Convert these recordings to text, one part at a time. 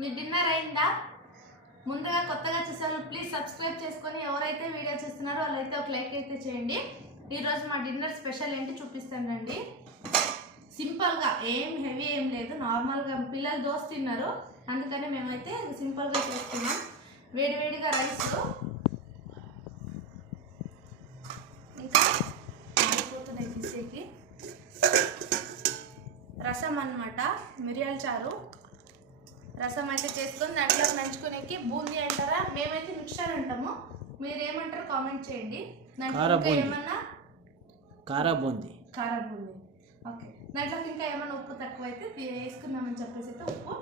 మీ dinner అయిందా? ముందుగా కొత్తగా చూసేవాళ్ళు ప్లీజ్ సబ్స్క్రైబ్ చేసుకొని ఎవరైతే వీడియో చూస్తున్నారో వాళ్ళైతే ఒక లైక్ అయితే చేయండి. ఈరోజు మా డిన్నర్ స్పెషల్ ఏంటి చూపిస్తానండి. సింపుల్గా ఏం హెవీ ఏం లేదు, నార్మల్గా పిల్లలు దోశ తిన్నారు, అందుకని మేమైతే సింపుల్గా చేస్తున్నాం. వేడివేడిగా రైస్, ఇంకా మాడిపోతున్నాయి తీసేకి, రసం అన్నమాట, మిరియాల చారు రసం అయితే చేసుకొని దాంట్లో నంచుకునేకి బూందీ అంటారా, మేమైతే మిక్చర్ అంటాము, మీరు ఏమంటారు కామెంట్ చేయండి. దాంట్లో ఏమన్నా కారా బూందీ ఓకే. దాంట్లోకి ఇంకా ఏమైనా ఉప్పు తక్కువ అయితే వేసుకుందామని చెప్పేసి అయితే ఉప్పు,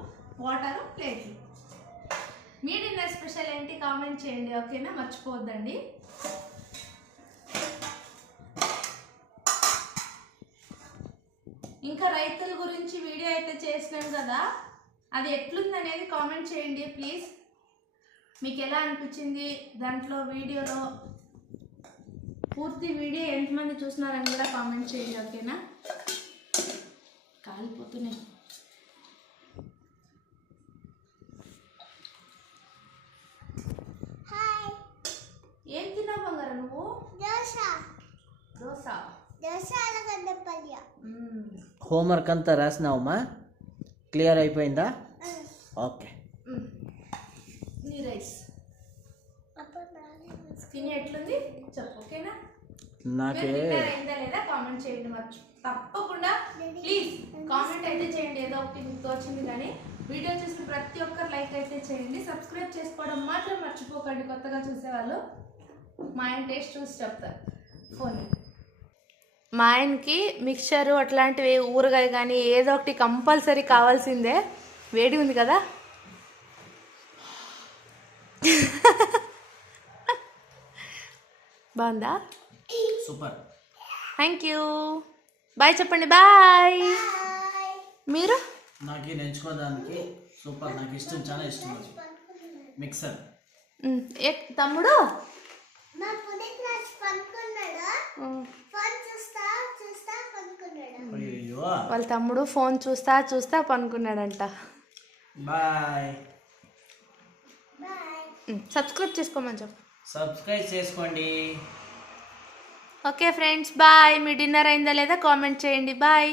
వాటర్, ప్లేట్లు. మీ డిన్నర్ స్పెషల్ ఏంటి కామెంట్ చేయండి, ఓకేనా? మర్చిపోవద్దండి. ఇంకా రైతుల గురించి వీడియో అయితే చేసినాం కదా, అది ఎట్లుందనేది కామెంట్ చేయండి ప్లీజ్. మీకు ఎలా అనిపించింది దాంట్లో వీడియోలో, పూర్తి వీడియో ఎంతమంది చూస్తున్నారని కూడా కామెంట్ చేయండి, ఓకేనా? కాలిపోతున్నాయి. ఏం తిన్నావు బంగారు నువ్వు? దోశ. హోంవర్క్ అంతా రాసినావమ్మా? క్లియర్ అయిపోయిందా? ఓకే. నీ రైస్ తిని ఎట్లుంది చెప్పు, ఓకేనా? నాకే అయిందా లేదా కామెంట్ చేయండి, తప్పకుండా ప్లీజ్ కామెంట్ అయితే చేయండి. ఏదో ఒకటి మీకు తోచింది కానీ వీడియో చూసిన ప్రతి ఒక్కరు లైక్ అయితే చేయండి. సబ్స్క్రైబ్ చేసుకోవడం మాత్రం మర్చిపోకండి. కొత్తగా చూసేవాళ్ళు మా ఆయన టేస్ట్ చూసి చెప్తారు. ఫోన్ మా ఆయనకి మిక్చరు అట్లాంటివి ఊరగాయ కానీ ఏదో ఒకటి కంపల్సరీ కావాల్సిందే. వేడి ఉంది కదా. బాగుందా? సూపర్. Thank you. బాయ్ చెప్పండి. బాయ్. మీరు? నాకు నెంచుకోవడానికి సూపర్, నాకు ఇష్టం, చాలా ఇష్టం మిక్సర్. తమ్ముడు వాళ్ళ తమ్ముడు ఫోన్ చూస్తా పనుకున్నాడంట. బాయ్. సబ్స్క్రైబ్ చేసుకోమని చెప్పు. సబ్స్క్రైబ్ చేసుకోండి. Okay friends, bye. మీ డిన్నర్ అయిందా లేదా కామెంట్ చేయండి. బాయ్.